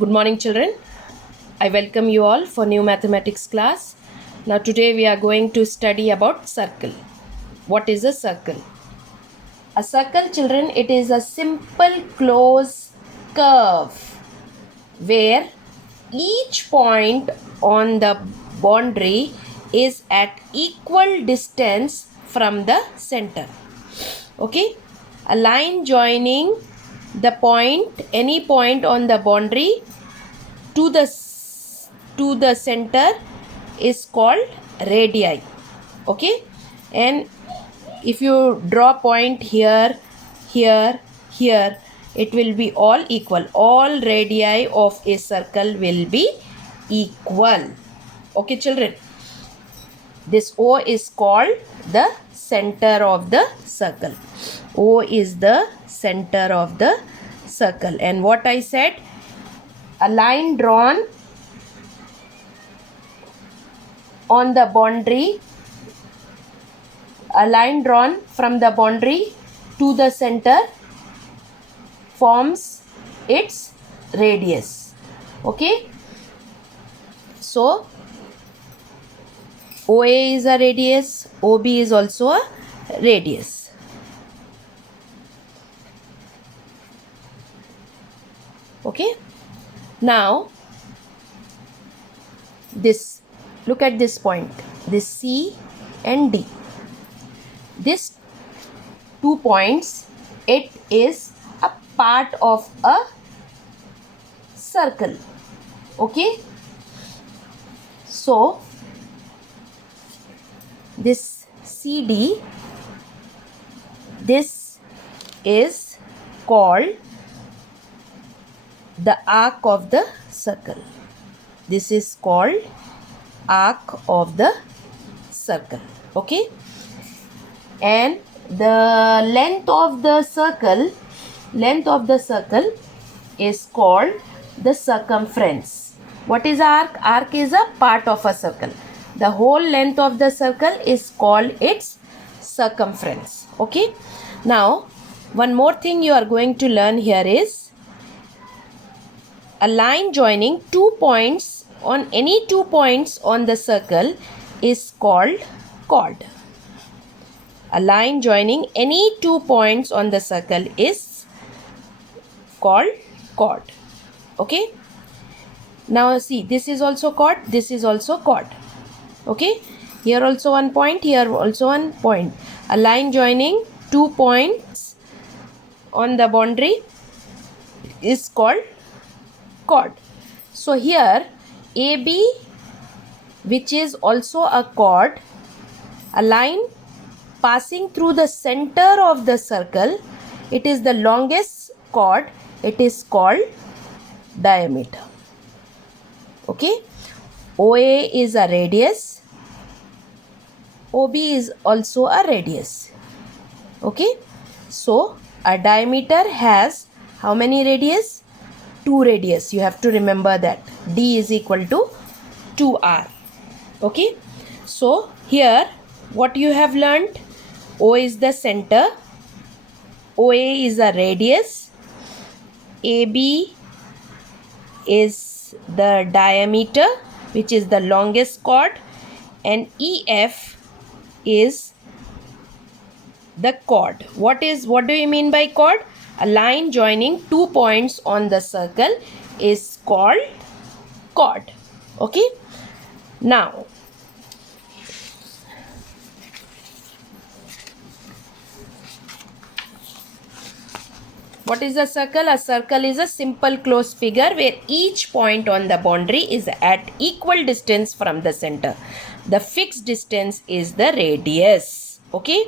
Good morning, children. I welcome you all for new mathematics class. Now today we are going to study about circle. What is a circle? A circle, children, it is a simple closed curve where each point on the boundary is at equal distance from the center. Okay? A line joining the point, any point on the boundary to the center is called radii. Okay, and if you draw point here, it will be all equal. All radii of a circle will be equal. Okay, children, this O is called the center of the circle. O is the center of the circle. And what I said, a line drawn on the boundary, a line drawn from the boundary to the center forms its radius. Okay, so OA is a radius, OB is also a radius. Okay, now this, look at this point, this C and D. These 2 points, it is a part of a circle. Okay, so this CD, this is called the arc of the circle. This is called arc of the circle. Okay, and the length of the circle is called the circumference. What is arc? Arc is a part of a circle. The whole length of the circle is called its circumference. Okay, now one more thing you are going to learn here is a line joining 2 points on any 2 points on the circle is called chord. A line joining any 2 points on the circle is called chord. Okay, now see, this is also chord, this is also chord. Okay, here also 1 point, here also 1 point. A line joining 2 points on the boundary is called chord. So here AB, which is also a chord, a line passing through the center of the circle, it is the longest chord, it is called diameter. Okay, OA is a radius, OB is also a radius. Okay, so a diameter has how many radius? 2 radius. You have to remember that. D is equal to 2R. Okay, so here what you have learnt, O is the center, OA is a radius, AB is the diameter, which is the longest chord, and EF is the chord. What do you mean by chord? A line joining 2 points on the circle is called chord. Okay, now what is a circle? A circle is a simple closed figure where each point on the boundary is at equal distance from the center. The fixed distance is the radius. Okay,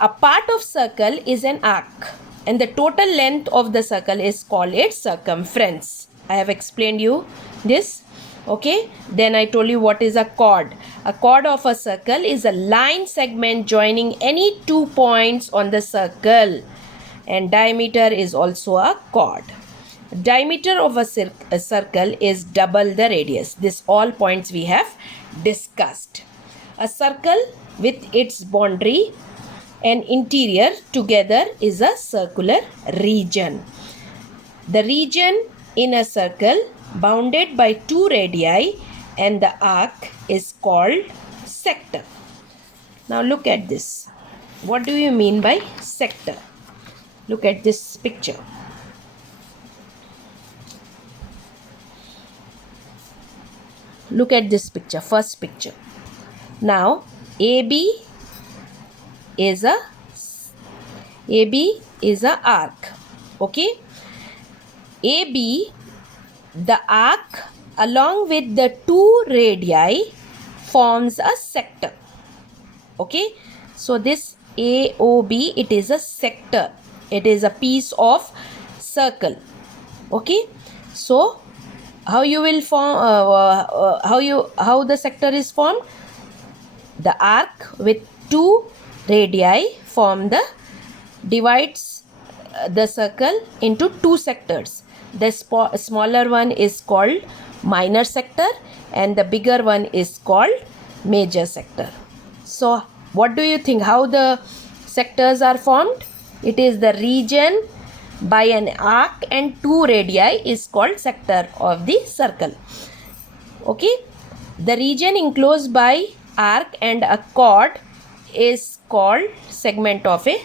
a part of circle is an arc and the total length of the circle is called its circumference. I have explained you this. Okay, then I told you what is a chord. A chord of a circle is a line segment joining any 2 points on the circle, and diameter is also a chord. Diameter of a circle is double the radius. This all points we have discussed. A circle with its boundary and interior together is a circular region. The region in a circle bounded by two radii and the arc is called sector. Now look at this. What do you mean by sector? Look at this picture. Look at this picture, first picture. Now AB is a arc. Okay. AB, the arc along with the two radii forms a sector. Okay. So this AOB, it is a sector. It is a piece of circle. Okay. So how you will form how the sector is formed? The arc with two radii divides the circle into two sectors. The smaller one is called minor sector and the bigger one is called major sector. So what do you think, how the sectors are formed? It is the region by an arc and two radii is called sector of the circle. Okay. The region enclosed by arc and a chord is called segment of a.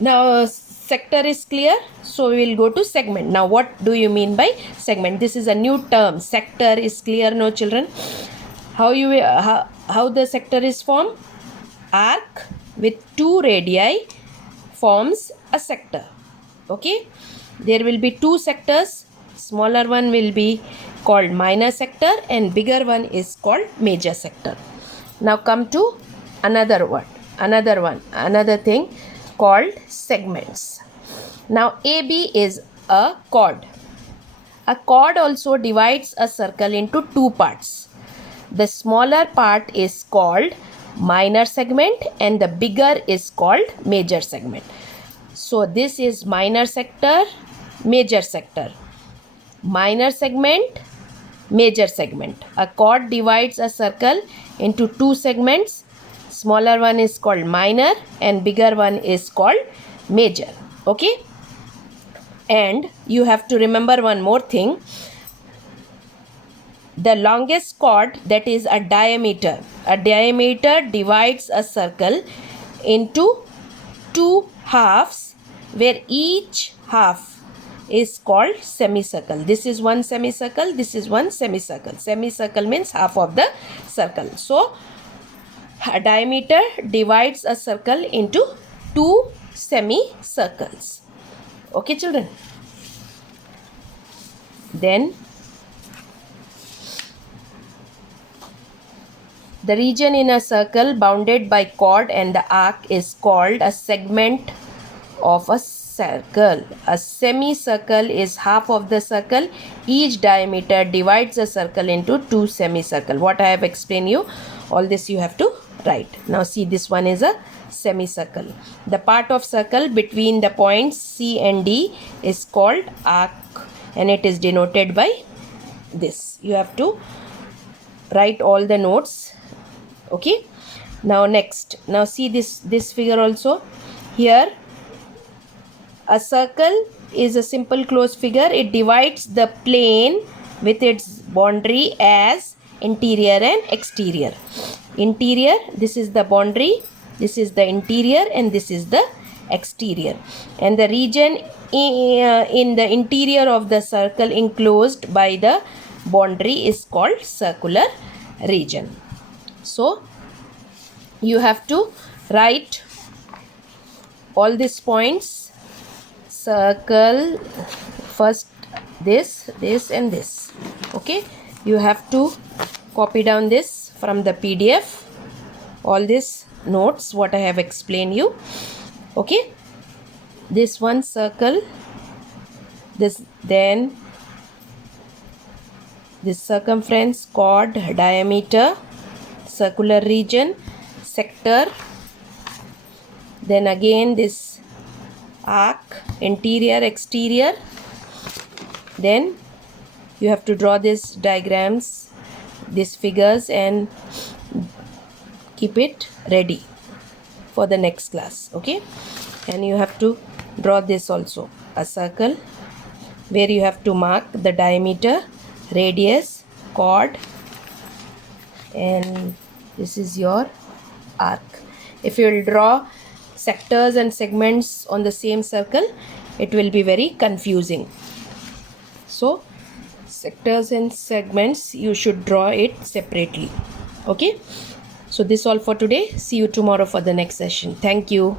Now sector is clear, so we will go to segment. Now what do you mean by segment? This is a new term. Sector is clear, no children? How the sector is formed? Arc with two radii forms a sector. Okay, there will be two sectors. Smaller one will be called minor sector and bigger one is called major sector. Now come to another thing called segments. Now AB is a chord. A chord also divides a circle into two parts. The smaller part is called minor segment and the bigger is called major segment. So this is minor sector, major sector. Minor segment, major segment. A chord divides a circle into two segments. Smaller one is called minor and bigger one is called major. Okay. And you have to remember one more thing. The longest chord, that is a diameter. A diameter divides a circle into two halves where each half is called semicircle. This is one semicircle, this is one semicircle. Semicircle means half of the circle. So a diameter divides a circle into two semicircles. Okay children. Then the region in a circle bounded by chord and the arc is called a segment of a circle. A semicircle is half of the circle. Each diameter divides a circle into two semicircles. What I have explained you, all this you have to write. Now see, this one is a semicircle. The part of circle between the points C and D is called arc and it is denoted by this. You have to write all the notes. Okay. Now next, now see this figure also. Here a circle is a simple closed figure. It divides the plane with its boundary as interior and exterior. Interior, this is the boundary, this is the interior and this is the exterior. And the region in the interior of the circle enclosed by the boundary is called circular region. So you have to write all these points. Circle, first this and this. Okay, you have to copy down this from the PDF, all these notes what I have explained you. Okay, this one circle, this, then this circumference, chord, diameter, circular region, sector, then again this arc, interior, exterior. Then you have to draw these diagrams, these figures, and keep it ready for the next class. Okay, and you have to draw this also, a circle, where you have to mark the diameter, radius, chord, and this is your arc. If you will draw sectors and segments on the same circle, it will be very confusing. So sectors and segments, you should draw it separately. Okay, so this all for today. See you tomorrow for the next session. Thank you.